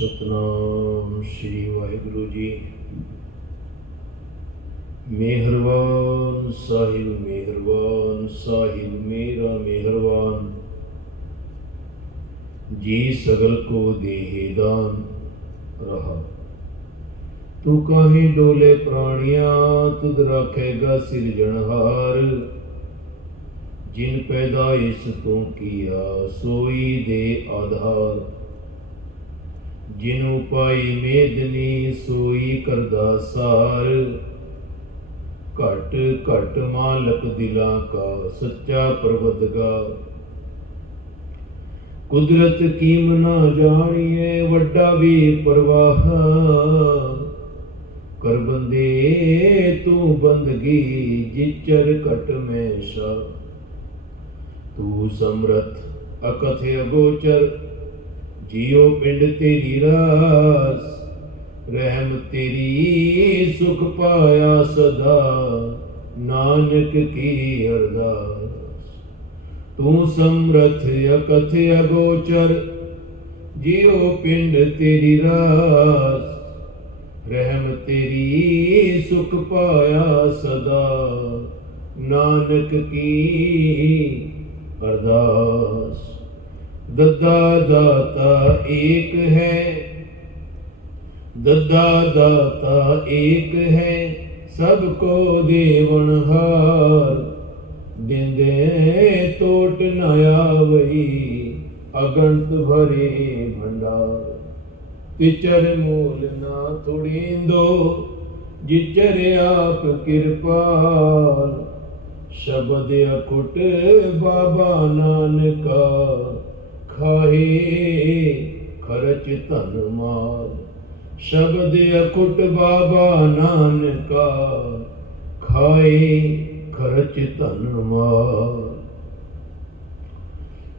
ਸਤਨਾਮ ਸ਼੍ਰੀ ਵਾਹਿਗੁਰੂ ਜੀ। ਮਿਹਰਬਾਨ ਸਾਹਿਬ ਮੇਰਾ ਮਿਹਰਬਾਨ ਜੀ ਸਗਲ ਕੋ ਦੇਹਿ ਦਾਨ ਰਹਾ। ਤੂੰ ਕਾਹੀ ਡੋਲੇ ਪ੍ਰਾਣੀਆਂ ਤੁਧ ਰਾਖੇਗਾ ਸਿਰਜਣਹਾਰ। ਜਿਨ ਪੈਦਾਇਸ਼ ਤੂੰ ਕੀਆ ਸੋਈ ਦੇ ਆਧਾਰ। ਜਿਨੂ ਪਾਈ ਮੇਦਨੀ ਸੋਈ ਕਰਦਾ ਸਾਰ। ਘਟ ਘਟ ਮਾਲਕ ਦਿਲਾਂ ਕਾ ਸੱਚਾ ਪ੍ਰਬੰਧਗਾਰ। ਕੁਦਰਤ ਕੀਮ ਨਾ ਜਾਣੀਏ ਵੱਡਾ ਵੀਰ ਪ੍ਰਵਾਹ। ਕਰ ਬੰਦੇ ਤੂੰ ਬੰਦਗੀ ਜਿਚਰ ਘਟ ਮੈਂ ਸ਼ਾ। ਤੂੰ ਸਮਰਥ ਅਕਥ ਅਗੋਚਰ ਜਿਉ ਪਿੰਡ ਤੇਰੀ ਰਾਸ। ਰਹਿਮ ਤੇਰੀ ਸੁਖ ਪਾਇਆ ਸਦਾ ਨਾਨਕ ਕੀ ਅਰਦਾਸ। ਤੂੰ ਸਮਰਥ ਅਕਥ ਅਗੋਚਰ ਜਿਉ ਪਿੰਡ ਤੇਰੀ ਰਾਸ। ਰਹਿਮ ਤੇਰੀ ਸੁਖ ਪਾਇਆ ਸਦਾ ਨਾਨਕ ਕੀ ਅਰਦਾਸ। ਦੱਦਾ ਦਾਤਾ ਏਕ ਹੈ, ਦੱਦਾ ਦਾਤਾ ਏਕ ਹੈ, ਸਭ ਕੋ ਦੇਵਨਹਾਰ। ਦਿੰਦੇ ਟੋਟ ਨ ਆਵਈ ਅਗੰਤ ਭਰੇ ਭੰਡਾਰ। ਤਿਚਰ ਮੂਲ ਨਾ ਥੁੜੀਂਦੋ ਜਿਚਰ ਆਪ ਕਿਰਪਾਲ। ਸ਼ਬਦ ਅਕੁਟ ਬਾਬਾ ਨਾਨਕਾ ਖਾਏ ਖਰਚ ਧਨ ਮਾਲ। ਸ਼ਬਦ ਅਕੁਟ ਬਾਬਾ ਨਾਨਕਾ ਖਾਏ ਖਰਚ ਧਨ ਮਾਲ।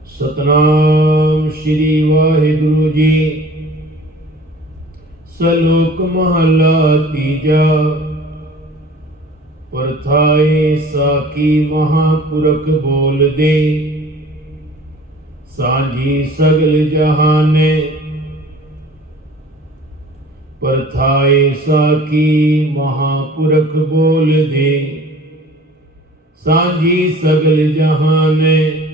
ਸਤਨਾਮ ਸ਼੍ਰੀ ਵਾਹਿਗੁਰੂ ਜੀ। ਸਲੋਕ ਮਹਲਾ ਤੀਜਾ। ਪਰਥਾਏ ਸਾਕੀ ਮਹਾਪੁਰਖ ਬੋਲਦੇ। ਸਾਂਝੀ ਸਗਲ ਜਹਾਨੇ। ਪਰਥਾਏ ਸਾਕੀ ਮਹਾਪੁਰਖ ਬੋਲਦੇ। ਸਾਂਝੀ ਸਗਲ ਜਹਾਨੇ।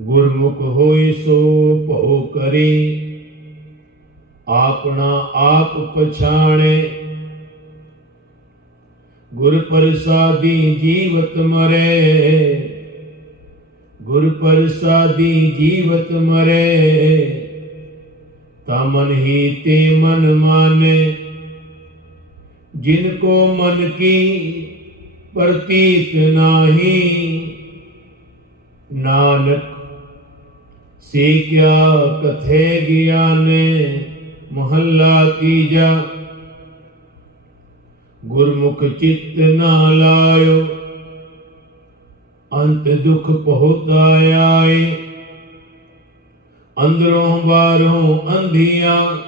ਗੁਰਮੁਖ ਹੋਇ ਸੋ ਭਉ ਕਰੇ। ਆਪਣਾ ਆਪ ਪਛਾਣੇ। ਗੁਰ ਪ੍ਰਸਾਦੀ ਜੀਵਤ ਮਰੇ। ਗੁਰ ਪ੍ਰਸਾਦੀ ਜੀਵਤ ਮਰੇ। ਤਾ ਮਨ ਹੀ ਤੇ ਮਨ ਮਾਨੇ। ਜਿਨ ਕੋ ਮਨ ਕੀ ਪ੍ਰਤੀਤ ਨਾਹੀ। ਨਾਨਕ ਸੇ ਕਿਆ ਕਥੇ ਗਿਆਨੇ। ਮਹੱਲਾ ਤੀਜਾ। ਗੁਰਮੁਖ ਚਿੱਤ ਨਾ ਲਾਇਓ ਅੰਤ ਦੁਖ ਪਹੁੰਚਾਏ। ਅੰਦਰੋਂ ਬਾਹਰੋਂ ਅੰਧੀਆਂ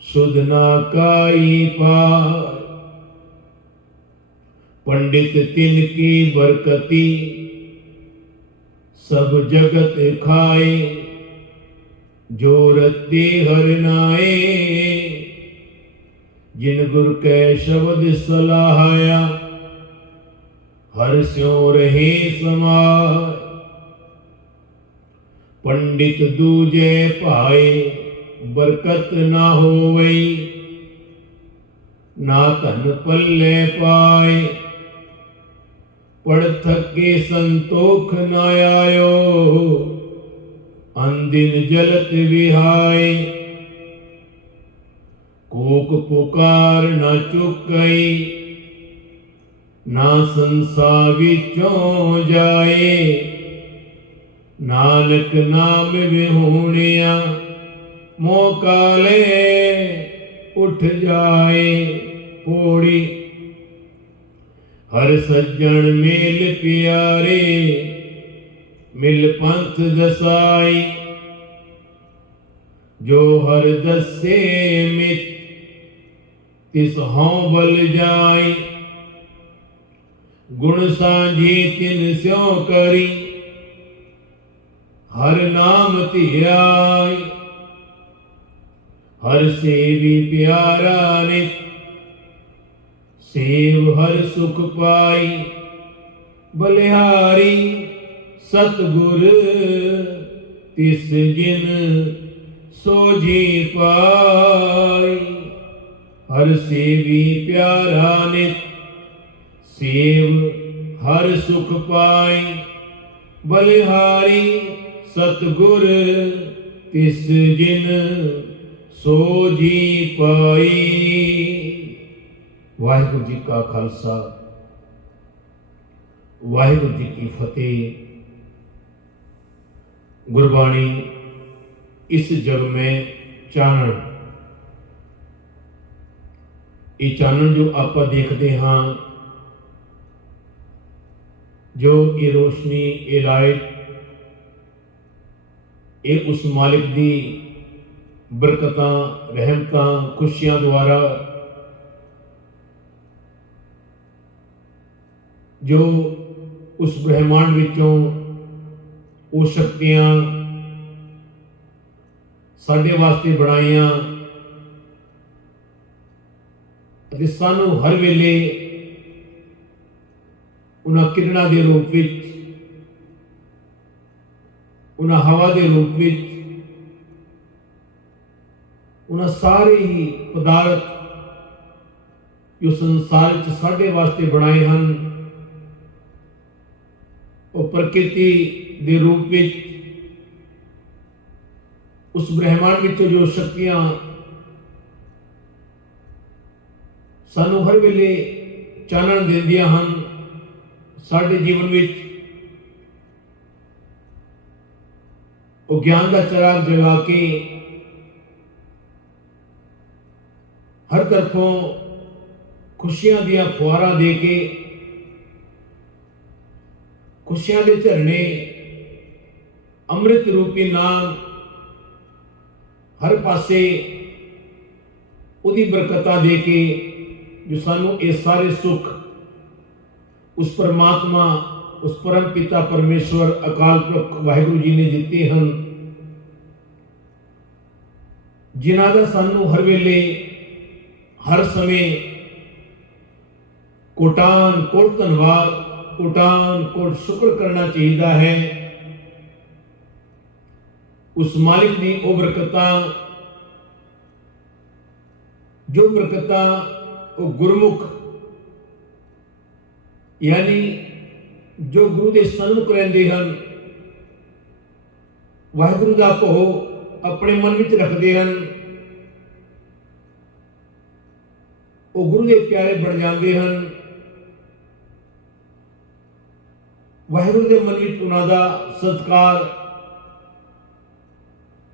ਸੁਧ ਨਾ ਕਾਈ ਪਾਰ। ਪੰਡਿਤ ਤਿਨ ਕੀ ਬਰਕਤੀ ਸਭ ਜਗਤ ਖਾਏ। ਜੋ ਰਤੀ ਹਰਿ ਨਾਏ। ਜਿਨ ਗੁਰ ਕੈ ਸ਼ਬਦ ਸਲਾਹਾਇਆ। ਹਰਿ ਸਿਉ ਰਹੇ ਸਮਾਏ। ਪੰਡਿਤ ਦੂਜੇ ਭਾਏ ਬਰਕਤ ਨਾ ਹੋਵਈ। ਨਾ ਧਨ ਪੱਲੇ ਪਾਏ। ਪੜ ਥਕੇ ਸੰਤੋਖ ਨਾ ਆਇਓ। ਅੰਦਿਨ ਜਲਤ ਵਿਹਾਏ। ਕੂਕ ਪੁਕਾਰ ਨਾ ਚੁੱਕਈ। ਨਾ ਸੰਸਾਰ ਵਿੱਚੋਂ ਜਾਏ। ਨਾਨਕ ਨਾਮ ਵਿਹੂਣਿਆ ਮੋਹ ਕਾਲੇ ਉਠ ਜਾਏ। ਪੋੜੀ ਹਰ ਸੱਜਣ ਮੇਲ ਪਿਆਰੇ। ਮਿਲ ਪੰਥ ਦਸਾਈ। ਜੋ ਹਰ ਦਸੇ ਮਿਤ ਤਿਸ ਹਉ ਬਲ ਜਾਈ। ਗੁਣ ਸਾਂਝੀ ਤਿਨ ਸਿਉ ਕਰੀ। ਹਰ ਨਾਮ ਧਿਆਈ। हर सेवी प्यारा नित, सेव हर सुख पाई। बलिहारी सतगुर तिस जिन सोझी पाई। हर सेवी प्यारा नित, सेव हर सुख पाई। बलिहारी सतगुर तिस जिन सोझी पाई। वाहिगुरु जी का खालसा, वाहिगुरु जी की फतेह। गुरबाणी इस जग में चानण, ये चानण जो आप देखते हाँ, जो ये रोशनी, ये लाइट, ये उस मालिक दी बरकतां, रहमतां, खुशियां द्वारा जो उस ब्रह्मांड विचों वो शक्तियां साडे वास्ते बनाईयां अते सानू हर वेले उन्हां किरणां दे रूप विच, उन्हां हवा दे रूप विच, उन्हां सारे ही पदार्थ जो संसार च साडे वास्ते बनाए हन, वो प्रकृति दे रूप विच उस ब्रह्मांड विचों जो शक्तियां सानू हर वेले चानण देंदियां हन, साडे जीवन विच वो ज्ञान का चिराग जगा के हर तरफों खुशियां दियां फुहारां दे के, खुशियां दे झरने, अमृत रूपी नाम हर पासे उदी बरकतां दे के जो सानू ये सारे सुख उस परमात्मा, उस परम पिता परमेश्वर अकाल पुरख वाहिगुरु जी ने दिते हैं, जिन्हां दा सानू हर वेले हर समय कोटान कोट धन्नवाद, कोटान कोट शुक्र करना चाहिए है। उस मालिक दी ओ बरकतां, जो बरकतां वो गुरमुख यानी जो गुरु के सन्मुख रहंदे हन, वाहिगुरु दा भो अपने मन विच रखदे हन, वो गुरु के प्यारे बन जाते हैं। वाहिगुरु के मन विच उन्हां दा सत्कार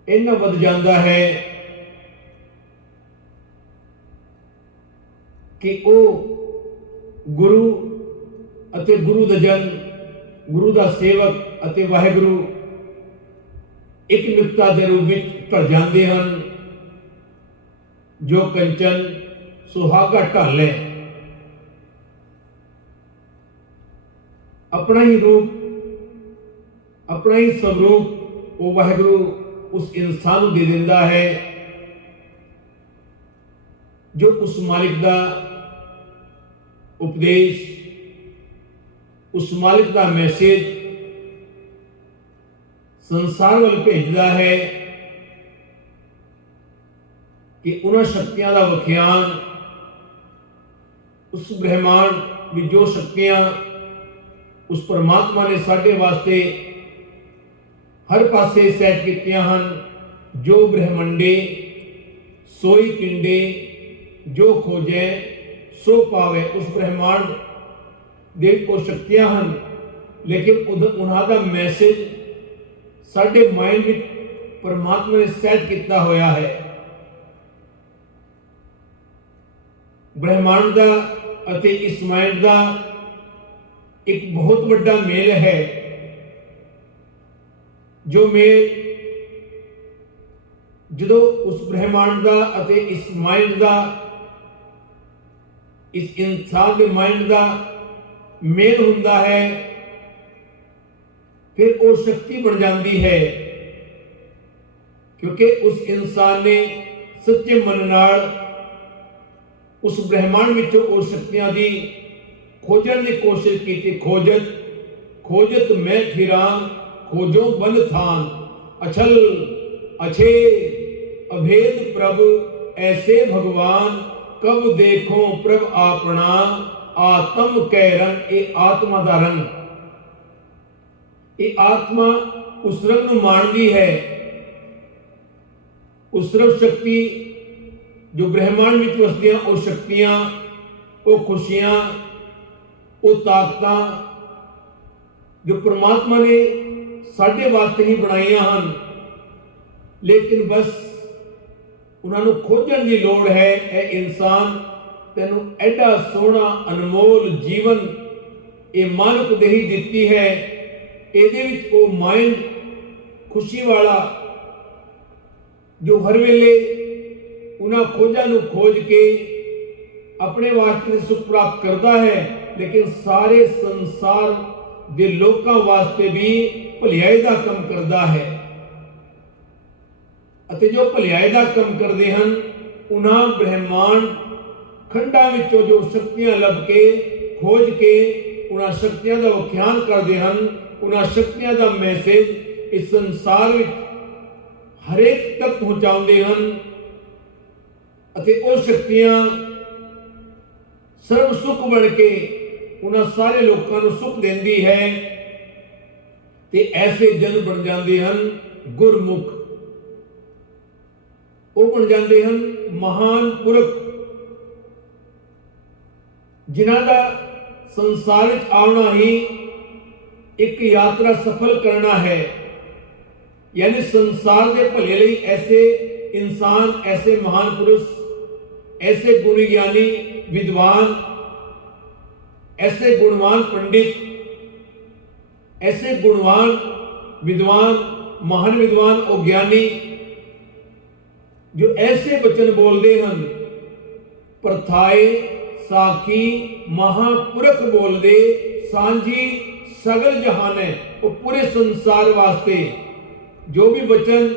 इन्ना वध जाता है कि वो गुरु अते गुरु दा जन, गुरु दा सेवक अते वाहिगुरु एक निकता के रूप में ढल जाते हैं। जो कंचन सुहागा ढल है, अपना ही रूप, अपना ही स्वरूप वो वाहिगुरु उस इंसान को दे देता है, जो उस मालिक का उपदेश, उस मालिक का मैसेज संसार वाल भेजता है कि उन्हां शक्तियां का वख्यान, उस ब्रह्मांड में जो शक्तियां उस परमात्मा ने साडे वास्ते हर पासे सैट कीतियां हन, जो ब्रह्मंडे सोई पिंडे, जो खोजे सो पावे। उस ब्रह्मांड दे को शक्तियां हन, लेकिन उन्हां दा मैसेज साडे माइंड में परमात्मा ने सैट किया होया है। ब्रह्मांड का अते इस माइंड का एक बहुत बड़ा मेल है, जो मेल जो उस ब्रह्मांड का अते इस माइंड का, इस इंसान के माइंड का मेल हुंदा है, फिर वो शक्ति बन जाती है, क्योंकि उस इंसान ने सच्चे मन नाल उस ब्रह्मांड विचों उस शक्तियां दी खोजण की कोशिश की। खोजत मैं फिरां खोजो बन थान, अछल अच्छे अभेद प्रभ ऐसे भगवान, कब देखो प्रभ आपना आत्म कै रंग। ये आत्मा दा रंग, ये आत्मा उस रंग नूं माणदी है। उस सर्व शक्ति जो ब्रह्मांड विच वसदियां वो शक्तियां, वो खुशियां, वो ताकतां जो परमात्मा ने साडे वास्ते ही बनाईयां हन, लेकिन बस उन्होंने खोजण की लोड़ है। ए इंसान तेनू एडा सोहना अनमोल जीवन ये मानक देही दिती है। ਇਹਦੇ ਵਿੱਚ ਉਹ माइंड खुशी वाला जो हर वेले उन्हां खोजां नूं खोज के अपने वास्ते सुख प्राप्त करता है, लेकिन सारे संसार दे लोकां वास्ते भी भलाई दा काम करता है। ਅਤੇ जो भलाई दा काम करते हैं उन्हां ब्रह्मांड खंडां विचों जो शक्तियां लभ के खोज के उन्हां शक्तियां दा व्याख्यान करते हैं। उन्हां शक्तियां दा मैसेज इस संसार विच हरेक तक पहुंचाते हैं ਅਤੇ ਉਹ शक्तियां सर्व सुख बन के उन्हां सारे लोगों को सुख देंदी है। ते ऐसे जन बन जाते हैं गुरमुख, वो बन जाते हैं महान पुरख, जिन्हां दा संसार विच आउणा ही एक यात्रा सफल करना है। यानी संसार के भले लई ऐसे इंसान, ऐसे महान पुरुष, ऐसे गुणी ज्ञानी विद्वान, ऐसे गुणवान पंडित, ऐसे गुणवान विद्वान, महान विद्वान और ज्ञानी जो ऐसे वचन बोलते हैं, परथाए साखी महापुरख बोलते सांझी सगल जहान है। वो पूरे संसार वास्ते जो भी वचन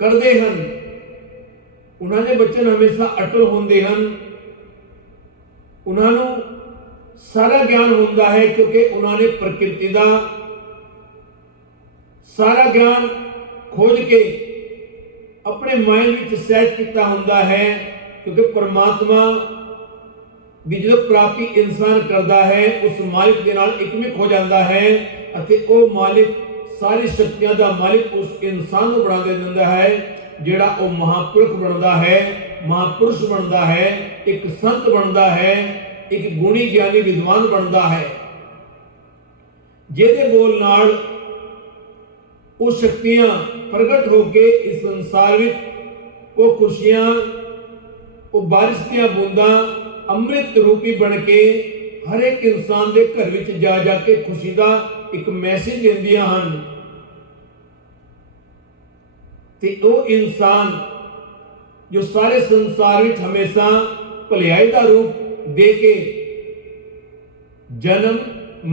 करते हैं उन्होंने वचन हमेशा अटल होंदे हैं। उन्होंने सारा ज्ञान होंदा है क्योंकि उन्होंने प्रकृति का सारा ज्ञान खोज के अपने माइंड में सैट किया होंदा है। क्योंकि परमात्मा की जो प्राप्ति इंसान करता है उस मालिक के नाल एकमिक हो जाता है अते वो मालिक सारी शक्तियां का मालिक उस इंसान को बना दे दिंदा है, जिहड़ा वो महापुरुष बनता है, महापुरुष बनता है, एक संत बनता है, एक गुणी ज्ञानी विद्वान बनता है, जिहदे बोल नाल वो शक्तियां प्रगट होके इस संसार में वो खुशियां, वो बारिश दियां बूंदां अमृत रूपी बन के हर एक इंसान के घर विच जा जाके खुशी का एक मैसेज देंदियां हन। ते वो इंसान जो सारे संसार में हमेशा भलाई का रूप दे के जन्म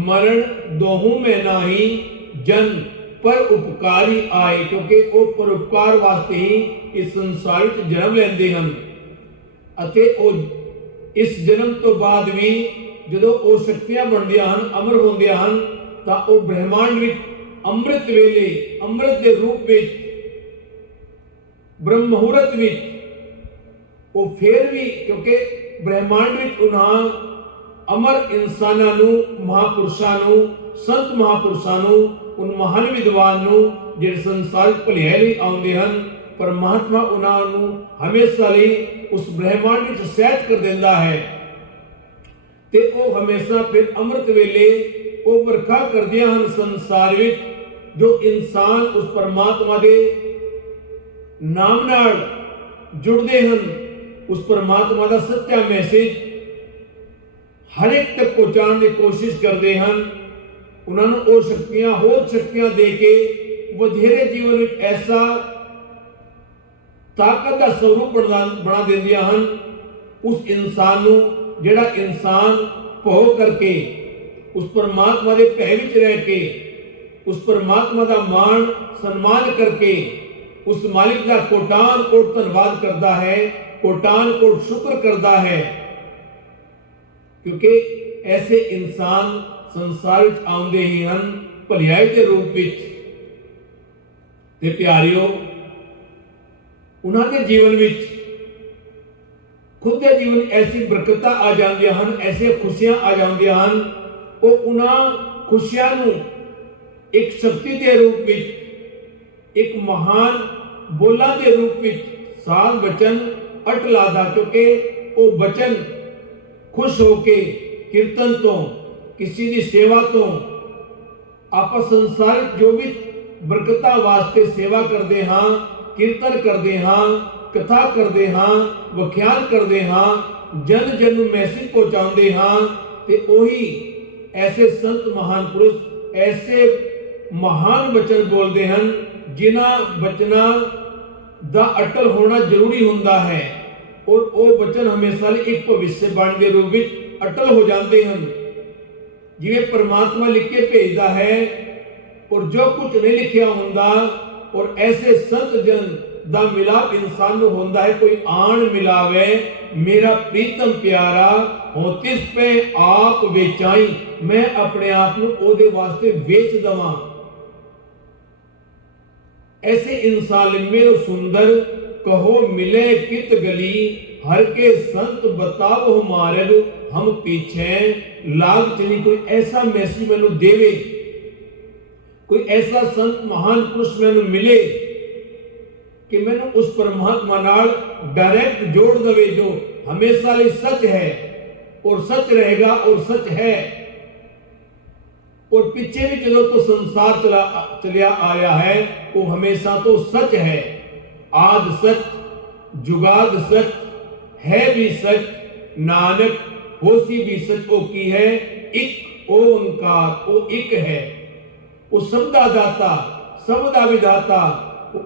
मरण दोहू में नाही जन पर उपकारी आए, क्योंकि वो परोपकार वास्ते ही इस संसार में जन्म लेंदे हैं। अते वो इस जन्म तो बाद भी जो वो शक्तियां बनदियां हन, अमर होंदियां हन, तां वो ब्रह्मांड विच अमृत वेले अमृत के रूप में ब्रह्म मुहूर्त विच वो फिर भी, क्योंकि ब्रह्मांड विच उन्हां अमर इंसानां नूं, महापुरुषां नूं, संत महापुरुषां नूं, उन महान विद्वान नूं जिहड़े संसार भलाई लई आउंदे हन, परमात्मा उन्होंने हमेशा लिए उस ब्रह्मांड में सैट कर देता है। ते वो हमेशा फिर अमृत वेले वो बरखा करदियां हन संसार में, जो इंसान उस परमात्मा के नाम नाल जुड़ते हैं, उस परमात्मा का सच्चा मैसेज हर एक तक पहुंचाने की कोशिश करते हैं। उन्होंने वो शक्तियां होर शक्तियां दे के वधेरे जीवन में ऐसा ताकत का स्वरूप बना देंदियां हन उस इंसान नूं, जिहड़ा इंसान भोग करके उस परमात्मा के भय विच रह के उस परमात्मा का मान सन्मान करके उस मालिक का कोटान कोट धन्यवाद करता है, कोटान कोट शुक्र करता है, क्योंकि ऐसे इंसान संसार विच आउंदे ही हन भलाई के रूप विच। ते प्यारिओ, उन्हां दे जीवन विच खुद के जीवन ऐसी बरकत आ जांदियां हन, ऐसे खुशियां आ जांदियां हन, वो उन्हां खुशियां नूं एक शक्ति के रूप विच, एक महान बोलां के रूप विच साध वचन अट लादा, क्योंकि वो वचन खुश होके कीर्तन तो, किसी की सेवा तो, आप संसार जो भी बरकतां वास्ते सेवा करते हाँ, कीर्तन करते हाँ, कथा करते हाँ, व्याख्यान करते हाँ, जन जन नूं मैसेज पहुंचाते हाँ, ते ओही ऐसे संत महान पुरुष ऐसे महान वचन बोलते हैं जिन्हां वचनां दा अटल होना जरूरी हुंदा है, और वो वचन हमेशा लिए एक भविष्यवाणी के रूप में अटल हो जाते हैं। जिवें परमात्मा लिख के भेजता है और जो कुछ नहीं लिखिया हुंदा, और ऐसे संत जन दा मिलाप इंसान नूं हुंदा है। कोई आण मिलावे मेरा प्रीतम प्यारा, हो तिस पे आप वेचाई, मैं अपने आप नूं ओदे वास्ते वेच दवां। ऐसे इंसान मेरो सुंदर कहो मिले कित गली, हर के संत बताओ मार्ग हम पीछे लाग चली। कोई ऐसा मैसेज मैनू देवे, कोई ऐसा संत महान पुरुष मैनू मिले कि मैनू उस परमात्मा नाल डायरेक्ट जोड़ दवे, जो हमेशा लिए सच है और सच रहेगा और सच है। और पीछे भी चलो तो संसार चलिया आया है, वो हमेशा तो सच है। आद सच जुगाद सच है भी सच, नानक होसी भी सच ओ की है, एक ओंकार ओ एक है। वो सबदा दाता सबदा विधाता,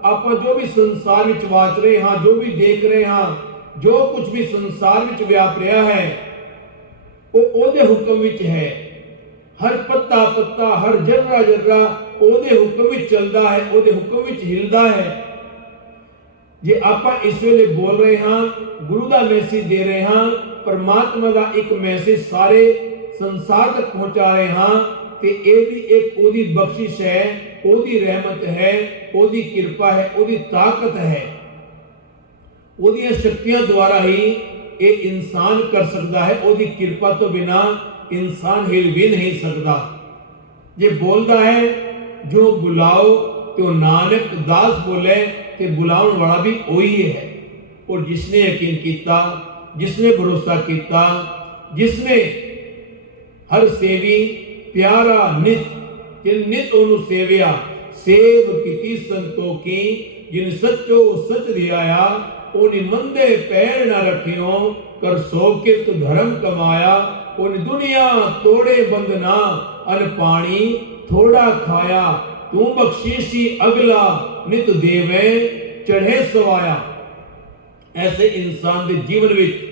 आप जो भी संसार विच वाच रहे हाँ, जो भी देख रहे हाँ, जो कुछ भी संसार विच व्याप रहा है, वो ओदे हुक्म विच है। हर पत्ता पत्ता हर जर्रा जर्रा ओदे हुक्म विच चलदा है, ओदे हुक्म विच हिलदा है। जे आप इस वेले बोल रहे हाँ, गुरु का मैसेज दे रहे हाँ, परमात्मा का एक मैसेज सारे संसार तक पहुंचा रहे हाँ, ते ये भी एक ओदी बख्शिश है, ओदी रहमत है, ओदी कृपा है, ओदी ताकत है। ओदी शक्तियां द्वारा ही ये इंसान कर सकता है। ओदी कृपा तो बिना इंसान हिल भी नहीं सकता। ये बोलता है जो बुलाओ तो नानक दास बोले, कि बुलाने वाला भी वही है। और जिसने यकीन किया, जिसने भरोसा किया, जिसने हर सेवी प्यारा नित ओनू सेविया, सेव कीती संतोखी, जिन सच्चो सच दियाया, ओनी मंदे पैर न रखियो, कर सो किरत धर्म कमाया। ओनी दुनिया तोड़े बंधना, अन पानी थोड़ा खाया, तू बख्शीसी अगला नित देवे चढ़े सवाया। ऐसे इंसान के जीवन में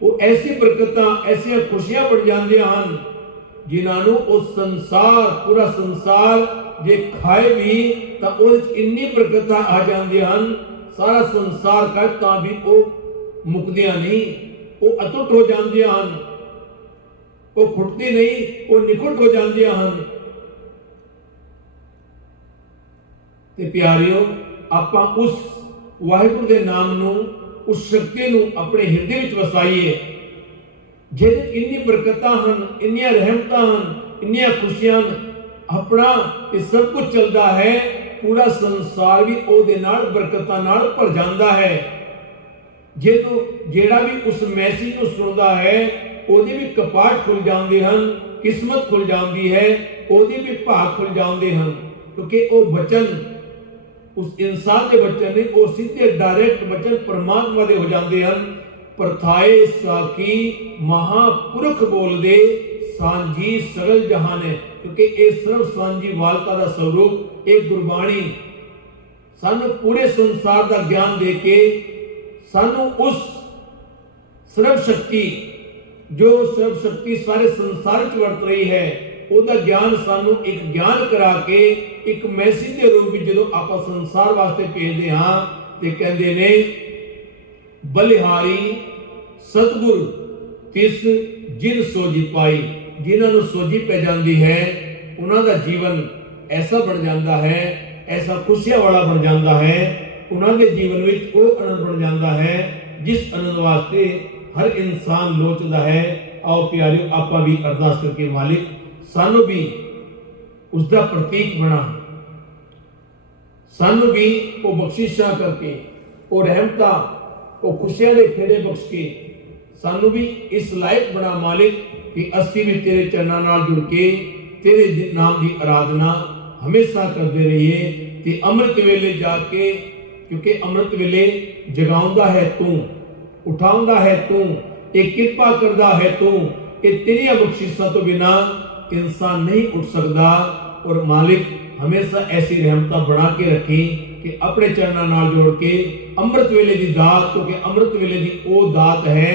वो ऐसी बरकतां ऐसी खुशियां बढ़ जांदियां हन, जिन्होंने वो संसार पूरा संसार जे खाए भी तो इन्नी बरकतां आ जांदियां हन, सारा संसार का तां भी वो मुकदियां नहीं, वो अतुट हो जांदियां हन, वो फुटती नहीं, वो निखुट हो जांदियां हन। ते प्यारियो, आपां उस वाहिगुरू दे नाम नूं, उस शक्ति नूं अपने हिरदे विच वसाइए, जिहदे इन्नी बरकतां हन, इन्नियां रहमतां हन, इन्नियां खुशियां हन। अपना ये सब कुछ चलता है, पूरा संसार भी ओदे नाल बरकतां नाल भर जांदा है। जेड़ा भी उस मैसेज नूं सुनदा है, ओदे भी कपाट खुल जांदे हन, किस्मत खुल जांदी है, ओदे भी भाग खुल जांदे हन, क्योंकि वो वचन उस इंसान के वचन नहीं, वो सीधे डायरेक्ट वचन परमात्मा दे हो जाते हैं। परथाए साकी महापुरख बोल दे, सांझी सगल जहान है, क्योंकि ये सर्व सांझी वालता का स्वरूप एक गुरबाणी सानू पूरे संसार का ज्ञान दे के सानू उस सर्व शक्ति जो सर्व शक्ति सारे संसार च वर्त रही है, ਉਹਦਾ ਗਿਆਨ ਸਾਨੂੰ ਇੱਕ ਗਿਆਨ ਕਰਾ ਕੇ ਇੱਕ ਮੈਸੇਜ ਦੇ ਰੂਪ ਵਿੱਚ ਜਦੋਂ ਆਪਾਂ ਸੰਸਾਰ ਵਾਸਤੇ ਭੇਜਦੇ ਹਾਂ ਤੇ ਕਹਿੰਦੇ ਨੇ ਬਲਿਹਾਰੀ ਸਤਿਗੁਰ ਤਿਸ ਜਿਨ ਸੋਝੀ ਪਾਈ। ਜਿਨ੍ਹਾਂ ਨੂੰ ਸੋਝੀ ਪੈ ਜਾਂਦੀ ਹੈ ਉਹਨਾਂ ਦਾ ਜੀਵਨ ਐਸਾ ਬਣ ਜਾਂਦਾ ਹੈ, ਐਸਾ ਖੁਸ਼ੀਆਂ ਵਾਲਾ ਬਣ ਜਾਂਦਾ ਹੈ, ਉਹਨਾਂ ਦੇ ਜੀਵਨ ਵਿੱਚ ਉਹ ਆਨੰਦ ਬਣ ਜਾਂਦਾ ਹੈ ਜਿਸ ਆਨੰਦ ਵਾਸਤੇ ਹਰ ਇਨਸਾਨ ਲੋਚਦਾ ਹੈ। आओ प्यारियों ਆਪਾਂ ਵੀ ਅਰਦਾਸ ਕਰਕੇ ਮਾਲਿਕ ਸਾਨੂੰ ਵੀ ਉਸ ਦਾ ਪ੍ਰਤੀਕ ਬਣਾ, ਸਾਨੂੰ ਵੀ ਉਹ ਬਖਸ਼ਿਸ਼ਾਂ ਕਰਕੇ, ਉਹ ਰਹਿਮਤਾਂ, ਉਹ ਖੁਸ਼ੀਆਂ ਦੇ ਖੇੜੇ ਬਖਸ਼ ਕੇ ਸਾਨੂੰ ਵੀ ਇਸ ਲਾਇਕ ਬਣਾ ਮਾਲਿਕ ਕਿ ਅਸੀਂ ਵੀ ਤੇਰੇ ਚਰਨਾਂ ਨਾਲ ਜੁੜ ਕੇ ਤੇਰੇ ਨਾਮ ਦੀ ਆਰਾਧਨਾ ਹਮੇਸ਼ਾ ਕਰਦੇ ਰਹੀਏ। ਤੇ ਅੰਮ੍ਰਿਤ ਵੇਲੇ ਜਾ ਕੇ, ਕਿਉਂਕਿ ਅੰਮ੍ਰਿਤ ਵੇਲੇ ਜਗਾਉਂਦਾ ਹੈ ਤੂੰ, ਉਠਾਉਂਦਾ ਹੈ ਤੂੰ, ਇਹ ਕਿਰਪਾ ਕਰਦਾ ਹੈ ਤੂੰ, ਇਹ ਤੇਰੀਆਂ ਬਖਸ਼ਿਸ਼ਾਂ ਤੋਂ ਬਿਨਾ इंसान नहीं उठ सकता। और मालिक हमेशा ऐसी रहमत बना के रखी कि अपने चरणों नाल जोड़ के अमृत वेले की दात, क्योंकि अमृत वेले की वो दात है,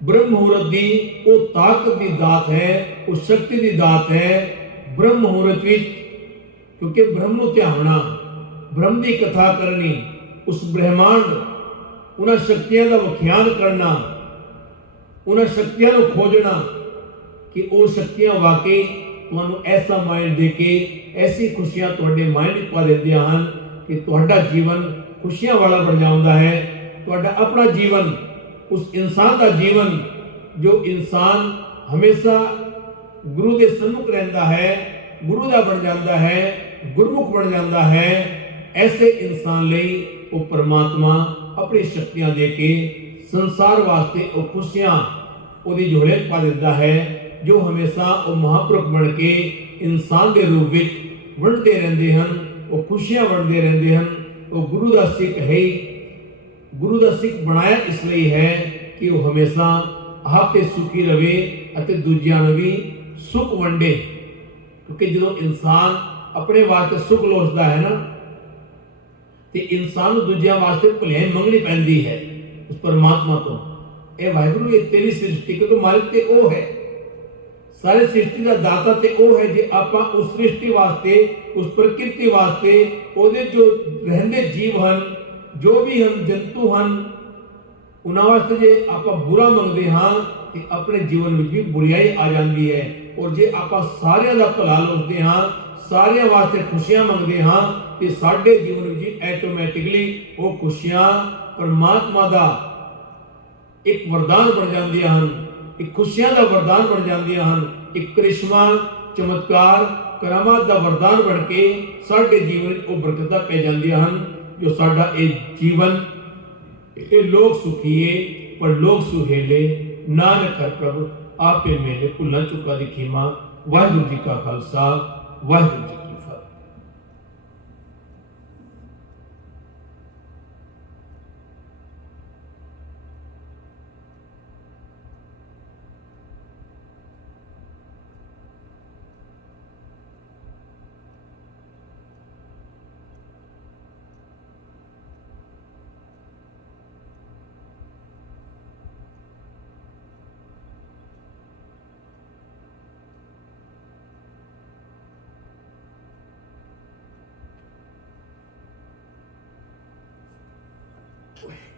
ब्रह्म मुहूर्त की वो ताकत की दात है, वो शक्ति की दात है। ब्रह्म मुहूर्त विच क्योंकि ब्रह्म को ध्याना, ब्रह्म की कथा करनी, उस ब्रह्मांड उन्होंने शक्तियों का व्याख्यान करना, उन्होंने शक्तियों को खोजना कि वो शक्तियां वाकई तुहानू ऐसा माइंड दे के ऐसी खुशियां तुहाडे माइंड पा देंदियां हन कि तुहाडा जीवन खुशियां वाला बन जाता है। तुहाडा अपना जीवन, उस इंसान का जीवन जो इंसान हमेशा गुरु के सन्मुख रहता है, गुरु का बन जाता है, गुरमुख बन जाता है, ऐसे इंसान लई वो परमात्मा अपनी शक्तियां दे के संसार वास्ते वो खुशियां उहदी झोले पा देता है, जो हमेशा वो महापुरुष बन के इंसान के रूप में वंडते रहते हैं, वो खुशियां वंडते रहते हैं। वो गुरु का सिख है, गुरु का सिख बनाया इसलिए है कि वो हमेशा आप ते सुखी रहे और दूजियां नूं भी सुख वंडे। क्योंकि जो इंसान अपने वास्ते सुख लोचता है ना, तो इंसान नूं दूजियां वास्ते भलाई मंगनी पैंदी है उस परमात्मा तो। ये वाहिगुरू ये तेरी सृष्टि, क्योंकि मालिक ते वो है, सारे सृष्टि का दाता ते वो है। जे आपां उस सृष्टि वास्ते, उस प्रकृति वास्ते, ओदे जो रहंदे जीव हन, जो भी हम जंतु हन, उन्हां वास्ते जे आपां बुरा मंगदे हां ते अपने जीवन में भी बुराई आ जाती है। और जे आपां सारियां दा भला लोचदे हां, सारियां वास्ते खुशियां मंगदे हां, ते साडे जीवन में ऐटोमैटिकली वो खुशियां परमात्मा दा एक वरदान बन जांदियां हन, एक खुशियां का वरदान बन जांदियां हन, एक करिश्मा, चमत्कार, करामात का वरदान बन के साडे जीवन में वो बरकतां पै जांदियां हन। जो साडा ये जीवन, ये लोग सुखीए पर लोग सुहेले, नानक हर प्रभु आपे मेले, भुल्लां चुका दी खीमा। वाहिगुरू जी का खालसा, वाहिगुरू जी की फतेह। Boy.